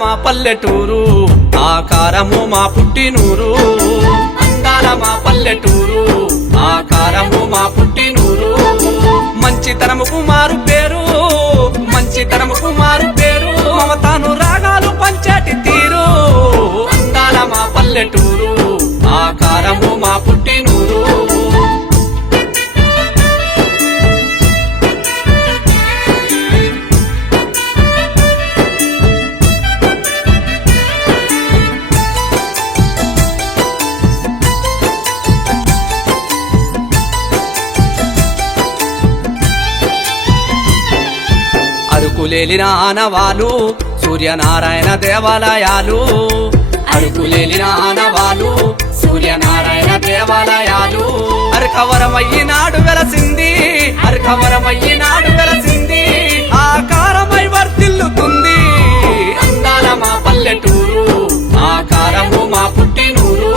మా పల్లెటూరు ఆకారము మా పుట్టినూరు అందాల మా పల్లెటూరు ఆకారము మా పుట్టినూరు మంచితనముకు మారు పేరు మంచితనముకు మారు పేరు మమతాను రాగాలు పంచాటి తీరు అందాల మా పల్లెటూరు ఆకారము మా పుట్టినూరు అరుకులేలిన ఆనవాలు సూర్యనారాయణ దేవాలయాలు అరుకులేలిన ఆనవాలు సూర్యనారాయణ దేవాలయాలు అరకవరమయ్యినాడు వెలసింది అరకవరమయ్యినాడు వెలసింది ఆకారమై వర్ధిల్లుతుంది అందాల మా పల్లెటూరు ఆకారము మా పుట్టినూరు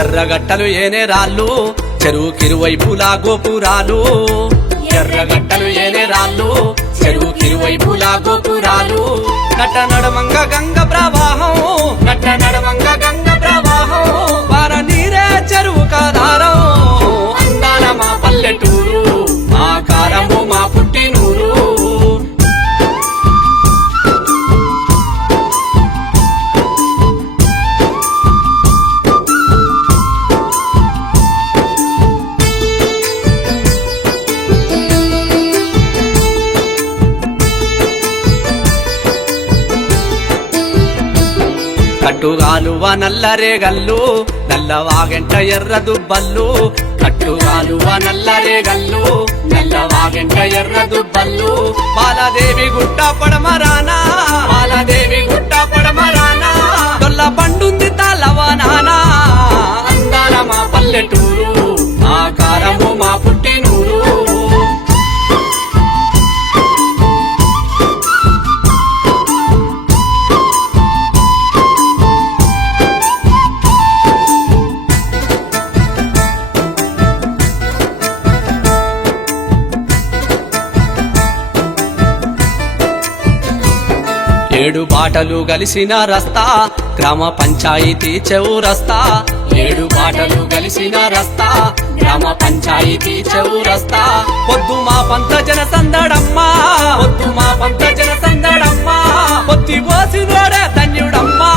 ఎర్రగట్టలు ఏనే రాళ్ళు చెరువుకిరువైపులా గోపురాలు ఎర్రగట్టలు ఏనే రాళ్ళు చెరువుకిరువైపులా గోపురాలు నట్ట నడమంగ గంగ ప్రవాహం నట్ట నడమంగ గంగ ప్రవాహం వార నీరే చెరువు కాదారం అందాల మా పల్లెటూరు ఆకారము మా పుట్టినూరు కట్టుగాలువ నల్లరేగల్లు నల్లవాగెంట ఎర్ర దుబ్బల్లు కట్టుగాలువ నల్లరేగల్లు నల్లవాగెంట ఎర్ర దుబ్బల్లు పాలదేవి గుట్ట పడమరానా పాలదేవి గుట్ట పడమరానా తొల్ల బండుంది తలవనానా అందాల మా పల్లెటూరు ఆకారము మా పుట్టినూరు ఏడు బాటలు గలిసిన రస్తా గ్రామ పంచాయతీ చౌరస్తా ఏడు బాటలు గలిసిన రస్తా గ్రామ పంచాయతీ చౌరస్తా పొద్దు మా పంత జన సందడమ్మా పొద్దు మా పంత జన సందడమ్మా పొత్తి పోసినోడే ధన్యుడమ్మా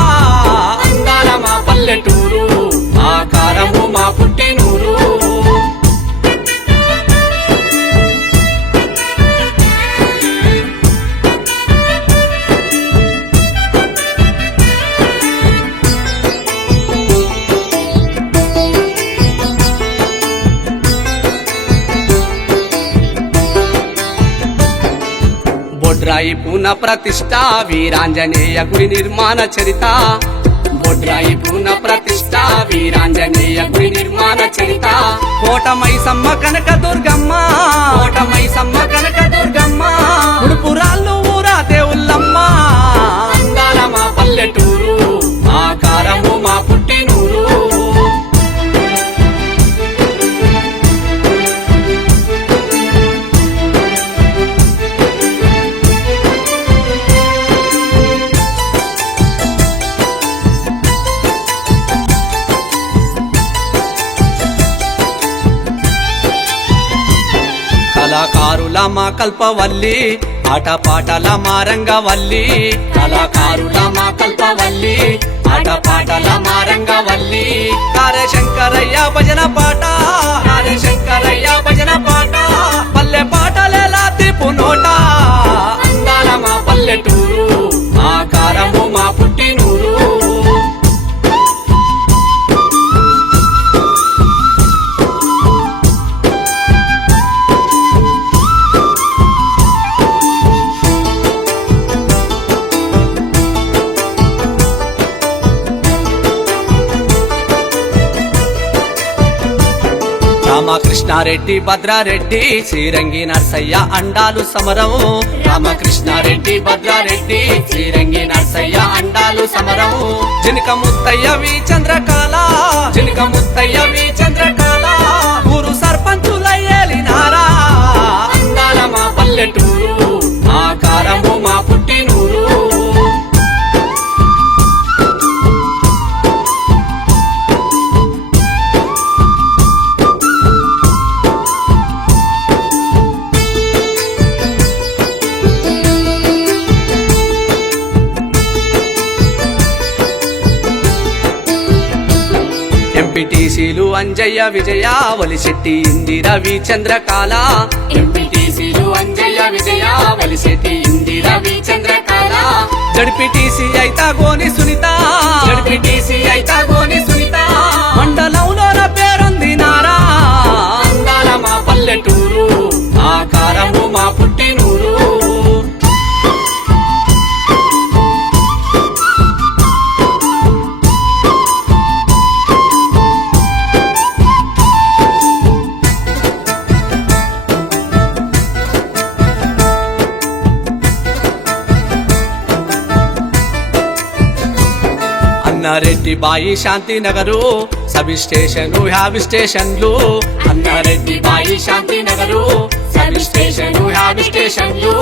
అందాల మా పల్లెటూరు ఆకారము మా పుట్టినూరు బొడ్రాయి పునః ప్రతిష్ఠ వీరాంజనేయ గుడి నిర్మాణ చరిత బొడ్రాయి పునః ప్రతిష్ఠ వీరాంజనేయ గుడి నిర్మాణ చరిత కోటమై సమ్మ కనక దుర్గమ్మ కోటమై సమ్మ కనక దుర్గమ్మ ఉడుపురాళ్ళు ఊరా దేవుళ్ళమ్మ అందాల మా పల్లెటూరు ఆకారము మా పుట్టినూరు కళాకారుల మా కల్పవల్లి ఆటపాటల మా రంగవల్లి కళాకారుల మా కల్పవల్లి ఆటపాటల మా రంగవల్లి కారే శంకరయ్య భజన పాట కారే శంకరయ్య భజన పాట పల్లె పాటలేలా తీపు నోట అందాల మా పల్లెటూరు ఆకారము మా పుట్టినూరు రామకృష్ణారెడ్డి భద్రారెడ్డి శ్రీరంగి నర్సయ్య అండాలు సమరం రామకృష్ణారెడ్డి భద్రారెడ్డి శ్రీరంగి నర్సయ్య అండాలు సమరం జినక ముత్తయ్యవి చంద్రకాల జినక ముత్తయ్యవి చంద్రకాల ఊరు సర్పంచులయ్యేలినారా అందాల మా పల్లెటూరు మా కారము మా పుట్టినూరు ఎంపీటీసీలు అంజయ్య విజయ వలిశెట్టి ఇందిరవి చంద్రకాల ఎంపీటీసీలు అంజయ్య విజయ వలిశెట్టి ఇందిరవి చంద్రకాల జడ్పీటీసీ అయితా గోని సునీత జడ్పీటీసీ అయితా గోని సునీత మండలంలో నా పేరుంది నారా అందాల మా పల్లెటూరు ఆకారము మా పుట్టినూరు అన్నారెడ్డి బాయి శాంతినగరు సబ్ స్టేషన్ హ్యాబ్ స్టేషన్లు అన్నారెడ్డి బాయి శాంతినగరు సబ్ స్టేషన్ హ్యాబ్ స్టేషన్లు